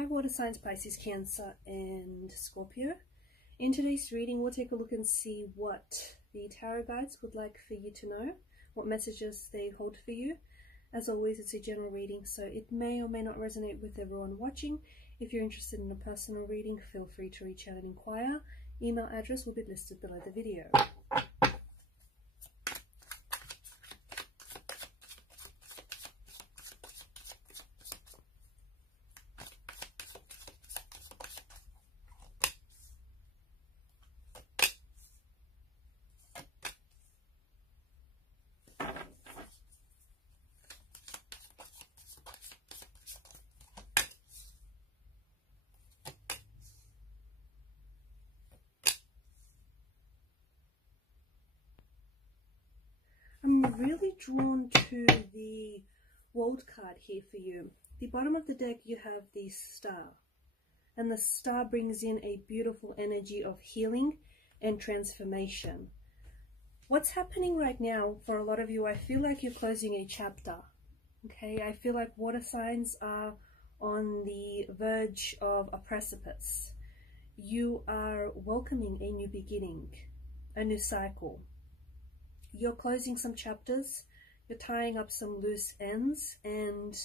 Hi water signs, Pisces, Cancer and Scorpio. In today's reading we'll take a look and see what the tarot guides would like for you to know, what messages they hold for you. As always, it's a general reading, so it may or may not resonate with everyone watching. If you're interested in a personal reading, feel free to reach out and inquire. Email address will be listed below the video. I'm really drawn to the World card here for you. The bottom of the deck, you have the Star, and the Star brings in a beautiful energy of healing and transformation. What's happening right now for a lot of you, I feel like you're closing a chapter. Okay, I feel like water signs are on the verge of a precipice. You are welcoming a new beginning, a new cycle. You're closing some chapters, you're tying up some loose ends, and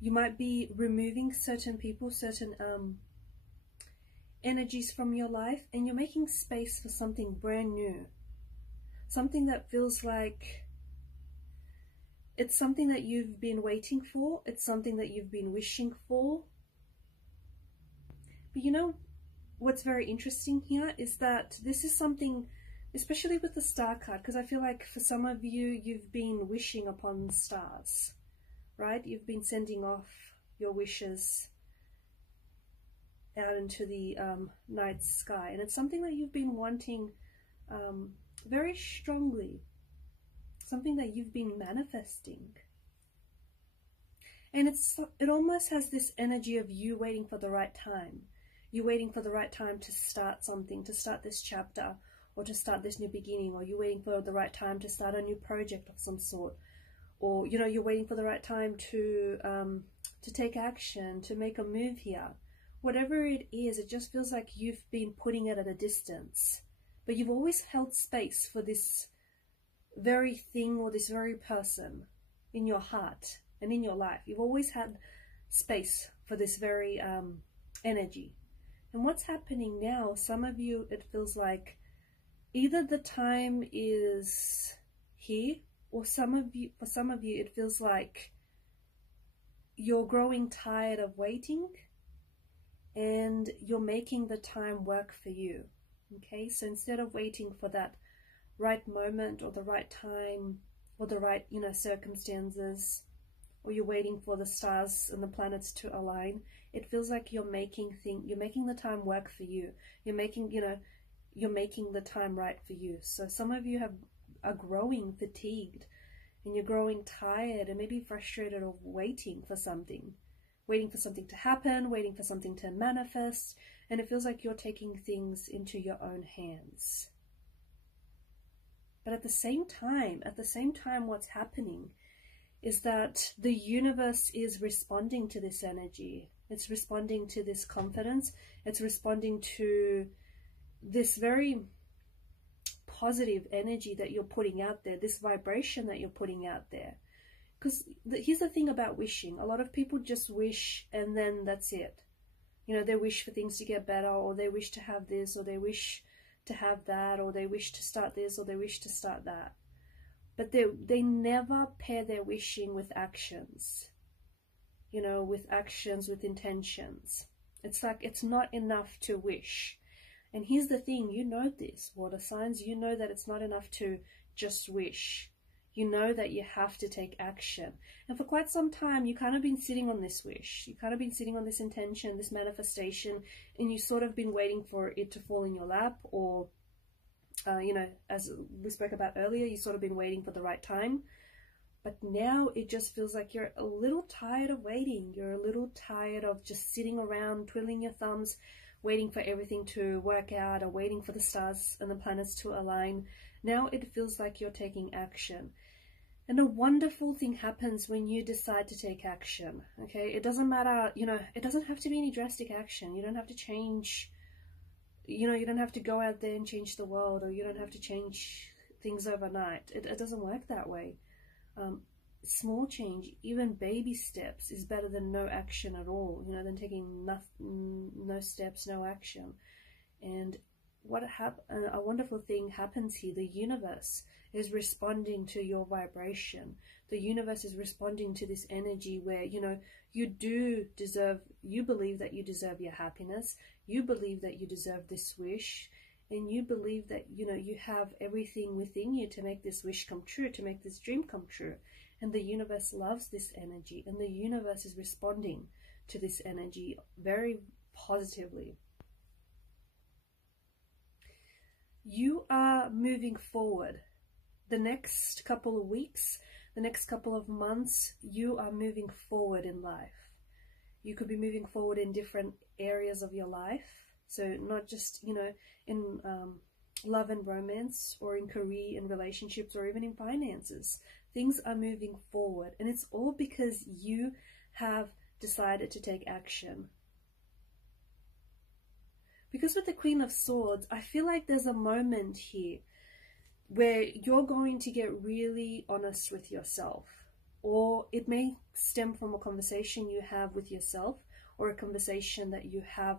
you might be removing certain people, certain energies from your life, and you're making space for something brand new. Something that feels like it's something that you've been waiting for, it's something that you've been wishing for. But you know, what's very interesting here is that this is something, especially with the Star card, because I feel like for some of you, you've been wishing upon stars, right? You've been sending off your wishes out into the night sky, and it's something that you've been wanting very strongly, something that you've been manifesting. And it almost has this energy of you waiting for the right time. You're waiting for the right time to start something, to start this chapter, or to start this new beginning, or you're waiting for the right time to start a new project of some sort, or you know, you're waiting for the right time to take action, to make a move here. Whatever it is, it just feels like you've been putting it at a distance, but you've always held space for this very thing or this very person in your heart and in your life. You've always had space for this very energy. And what's happening now, some of you, it feels like either the time is here, or for some of you, it feels like you're growing tired of waiting and you're making the time work for you. Okay, so instead of waiting for that right moment or the right time or the right, you know, circumstances, or you're waiting for the stars and the planets to align, it feels like you're making the time work for you. You're making the time right for you. So some of you are growing fatigued, and you're growing tired and maybe frustrated of waiting for something to happen, waiting for something to manifest, and it feels like you're taking things into your own hands. But at the same time, what's happening is that the universe is responding to this energy. It's responding to this confidence. It's responding to this very positive energy that you're putting out there, this vibration that you're putting out there. Because here's the thing about wishing. A lot of people just wish and then that's it. You know, they wish for things to get better, or they wish to have this, or they wish to have that, or they wish to start this, or they wish to start that. But they never pair their wishing with actions. You know, with actions, with intentions. It's like it's not enough to wish. And here's the thing, you know this, water signs, you know that it's not enough to just wish. You know that you have to take action. And for quite some time, you kind of been sitting on this wish. You kind of been sitting on this intention, this manifestation, and you sort of been waiting for it to fall in your lap, or, you know, as we spoke about earlier, you sort of been waiting for the right time. But now it just feels like you're a little tired of waiting. You're a little tired of just sitting around, twiddling your thumbs, waiting for everything to work out, or waiting for the stars and the planets to align. Now it feels like you're taking action. And a wonderful thing happens when you decide to take action, okay? It doesn't matter, you know, it doesn't have to be any drastic action. You don't have to change, you know, you don't have to go out there and change the world, or you don't have to change things overnight. It doesn't work that way. Small change, even baby steps, is better than no action at all, you know, than taking no steps, no action. And a wonderful thing happens here. The universe is responding to your vibration. The universe is responding to this energy where, you know, you believe that you deserve your happiness, you believe that you deserve this wish, and you believe that, you know, you have everything within you to make this wish come true, to make this dream come true. And the universe loves this energy, and the universe is responding to this energy very positively. You are moving forward. The next couple of weeks, the next couple of months, you are moving forward in life. You could be moving forward in different areas of your life. So not just, you know, in love and romance, or in career and relationships, or even in finances. Things are moving forward, and it's all because you have decided to take action. Because with the Queen of Swords, I feel like there's a moment here where you're going to get really honest with yourself, or it may stem from a conversation you have with yourself, or a conversation that you have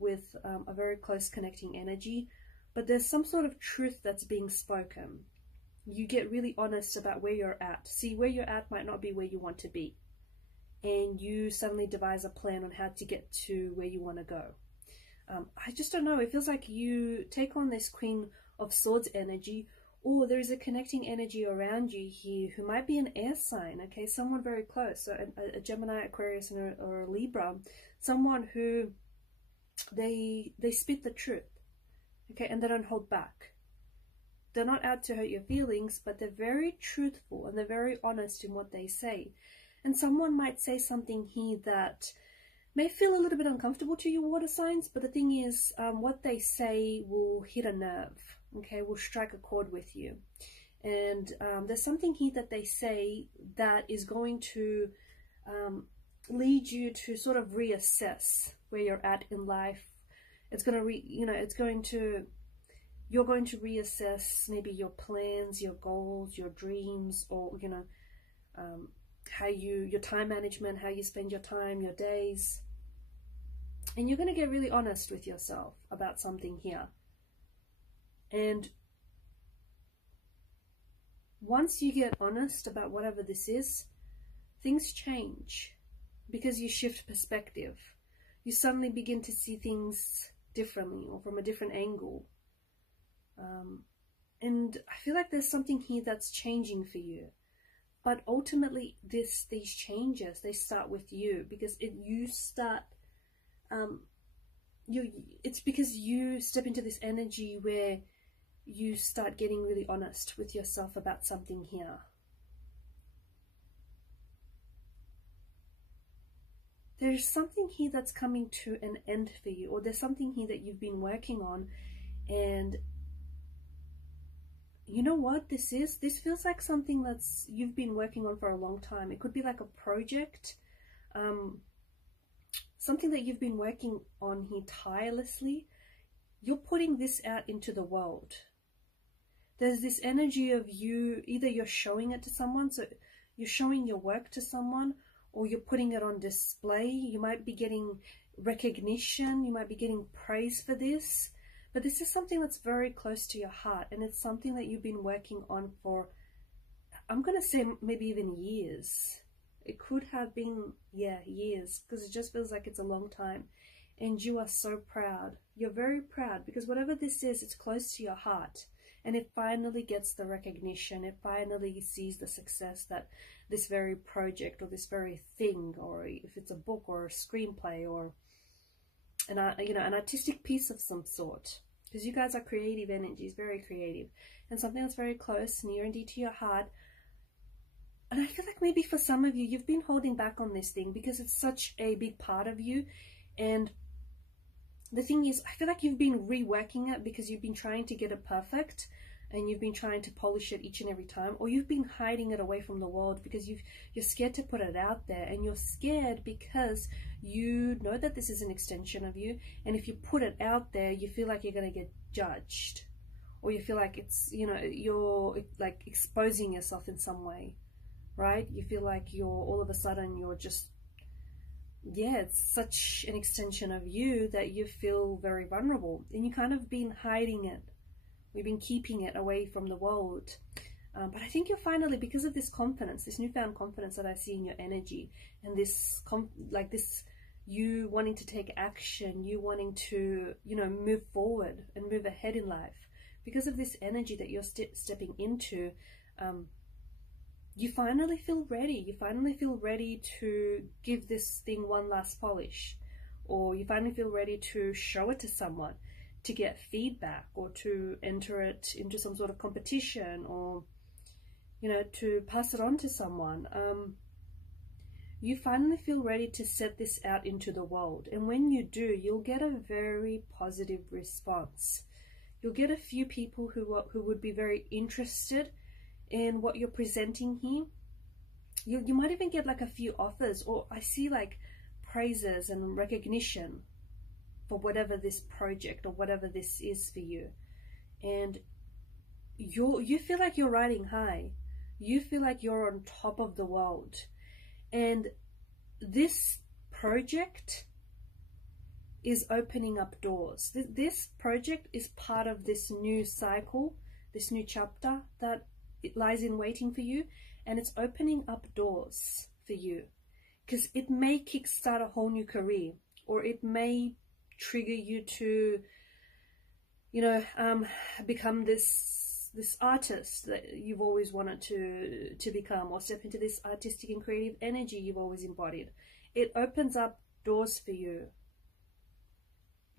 with a very close connecting energy, but there's some sort of truth that's being spoken. You get really honest about where you're at. See, where you're at might not be where you want to be, and you suddenly devise a plan on how to get to where you want to go. I just don't know, it feels like you take on this Queen of Swords energy, or there is a connecting energy around you here who might be an air sign, okay, someone very close, so a Gemini, Aquarius, or a Libra, someone who they spit the truth, okay, and they don't hold back. They're not out to hurt your feelings, but they're very truthful and they're very honest in what they say. And someone might say something here that may feel a little bit uncomfortable to you water signs, but the thing is, what they say will hit a nerve, okay, will strike a chord with you. And there's something here that they say that is going to lead you to sort of reassess where you're at in life. It's going to you're going to reassess maybe your plans, your goals, your dreams, or, you know, your time management, how you spend your time, your days. And you're going to get really honest with yourself about something here. And once you get honest about whatever this is, things change, because you shift perspective. You suddenly begin to see things differently, or from a different angle. And I feel like there's something here that's changing for you. But ultimately, these changes, they start with you, because it's because you step into this energy where you start getting really honest with yourself about something here. There's something here that's coming to an end for you, or there's something here that you've been working on, and you know what this is? This feels like something that's you've been working on for a long time. It could be like a project, something that you've been working on here tirelessly. You're putting this out into the world. There's this energy of you, either you're showing it to someone, so you're showing your work to someone, or you're putting it on display. You might be getting recognition, you might be getting praise for this. But this is something that's very close to your heart, and it's something that you've been working on for, I'm going to say maybe even years. It could have been, yeah, years, because it just feels like it's a long time. And you are so proud. You're very proud, because whatever this is, it's close to your heart. And it finally gets the recognition. It finally sees the success that this very project, or this very thing, or if it's a book or a screenplay, or an artistic piece of some sort, because you guys are creative energies, very creative, and something that's very close, near and dear to your heart. And I feel like maybe for some of you, you've been holding back on this thing because it's such a big part of you. And the thing is, I feel like you've been reworking it because you've been trying to get it perfect, and you've been trying to polish it each and every time, or you've been hiding it away from the world because you're scared to put it out there, and you're scared because you know that this is an extension of you, and if you put it out there, you feel like you're going to get judged, or you feel like it's, you know, you're like exposing yourself in some way, right? You feel like you're all of a sudden you're just, yeah, it's such an extension of you that you feel very vulnerable, and you kind of been hiding it. We've been keeping it away from the world. But I think you're finally, because of this confidence, this newfound confidence that I see in your energy, and this, like this, you wanting to take action, you wanting to, you know, move forward and move ahead in life. Because of this energy that you're stepping into, you finally feel ready. You finally feel ready to give this thing one last polish, or you finally feel ready to show it to someone, to get feedback, or to enter it into some sort of competition, or, you know, to pass it on to someone. You finally feel ready to set this out into the world, and when you do, you'll get a very positive response. You'll get a few people who would be very interested in what you're presenting here. You might even get like a few offers, or I see like praises and recognition for whatever this project or whatever this is for you. And you feel like you're riding high. You feel like you're on top of the world. And this project is opening up doors. This project is part of this new cycle, this new chapter that it lies in waiting for you, and it's opening up doors for you, because it may kickstart a whole new career, or it may trigger you to, you know, become this artist that you've always wanted to become, or step into this artistic and creative energy you've always embodied. It opens up doors for you.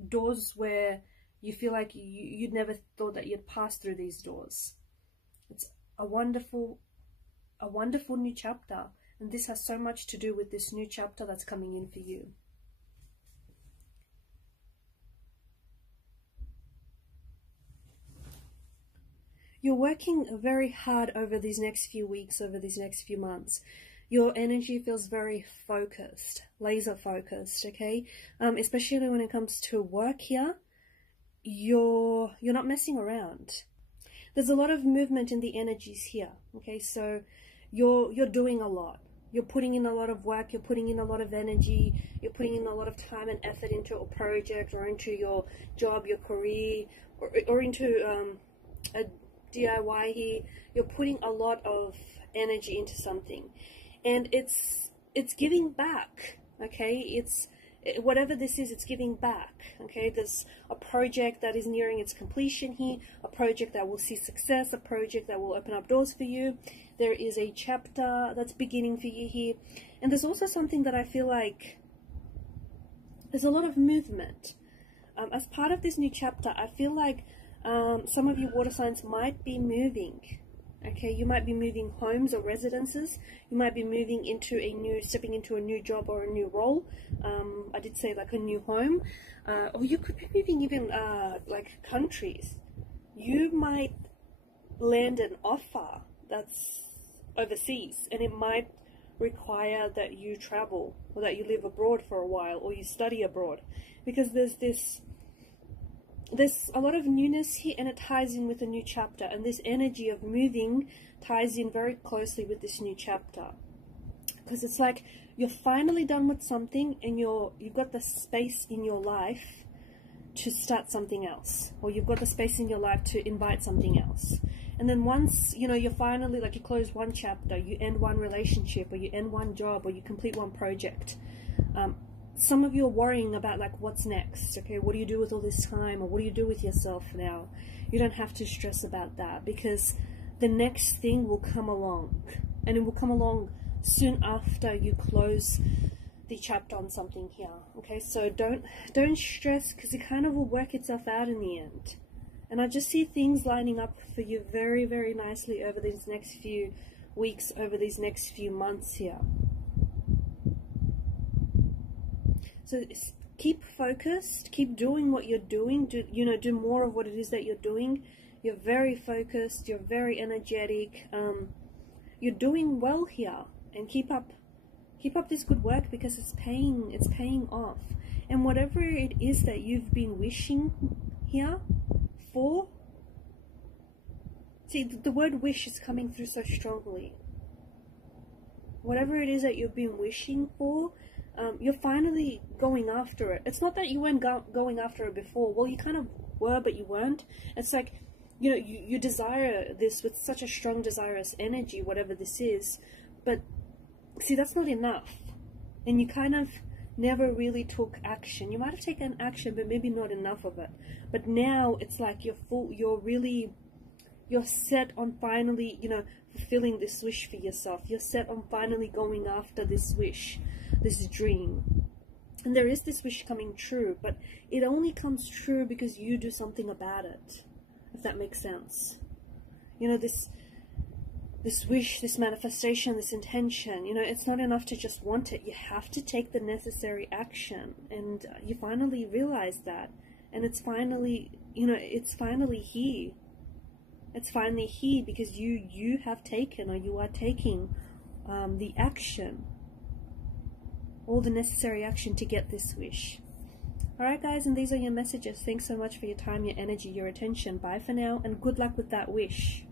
Doors where you feel like you'd never thought that you'd pass through these doors. It's a wonderful new chapter, and this has so much to do with this new chapter that's coming in for you. You're working very hard over these next few weeks, over these next few months. Your energy feels very focused, laser focused, okay? Especially when it comes to work here, you're not messing around. There's a lot of movement in the energies here, okay? So you're doing a lot. You're putting in a lot of work, you're putting in a lot of energy, you're putting in a lot of time and effort into a project, or into your job, your career, or into a DIY here. You're putting a lot of energy into something, and it's giving back, okay? Whatever this is, it's giving back, okay? There's a project that is nearing its completion here, a project that will see success, a project that will open up doors for you. There is a chapter that's beginning for you here, and there's also something that I feel like there's a lot of movement. As part of this new chapter, I feel like some of you water signs might be moving. Okay, you might be moving homes or residences. You might be moving into stepping into a new job or a new role. I did say like a new home, or you could be moving even like countries. You might land an offer that's overseas, and it might require that you travel, or that you live abroad for a while, or you study abroad, because there's a lot of newness here, and it ties in with a new chapter, and this energy of moving ties in very closely with this new chapter, because it's like you're finally done with something, and you've got the space in your life to start something else, or you've got the space in your life to invite something else. And then once, you know, you're finally, like, you close one chapter, you end one relationship, or you end one job, or you complete one project, some of you are worrying about, like, what's next, okay? What do you do with all this time, or what do you do with yourself now? You don't have to stress about that, because the next thing will come along, and it will come along soon after you close the chapter on something here, okay? So don't stress, because it kind of will work itself out in the end. And I just see things lining up for you very, very nicely over these next few weeks, over these next few months here. So keep focused, keep doing what you're doing, do more of what it is that you're doing. You're very focused, you're very energetic, you're doing well here, and keep up this good work, because it's paying off. And whatever it is that you've been wishing here for, see, the word wish is coming through so strongly. Whatever it is that you've been wishing for, you're finally going after it. It's not that you weren't going after it before. Well, you kind of were, but you weren't. It's like, you know, you desire this with such a strong desirous energy, whatever this is. But see, that's not enough. And you kind of never really took action. You might have taken action, but maybe not enough of it. But now it's like you're set on finally, you know, fulfilling this wish for yourself. You're set on finally going after this wish, this dream. And there is this wish coming true, but it only comes true because you do something about it, if that makes sense. You know, this wish, this manifestation, this intention, you know, it's not enough to just want it. You have to take the necessary action, and you finally realize that. And it's finally, you know, it's finally here. It's finally here because you have taken, or you are taking the action, all the necessary action to get this wish. Alright guys, and these are your messages. Thanks so much for your time, your energy, your attention. Bye for now, and good luck with that wish.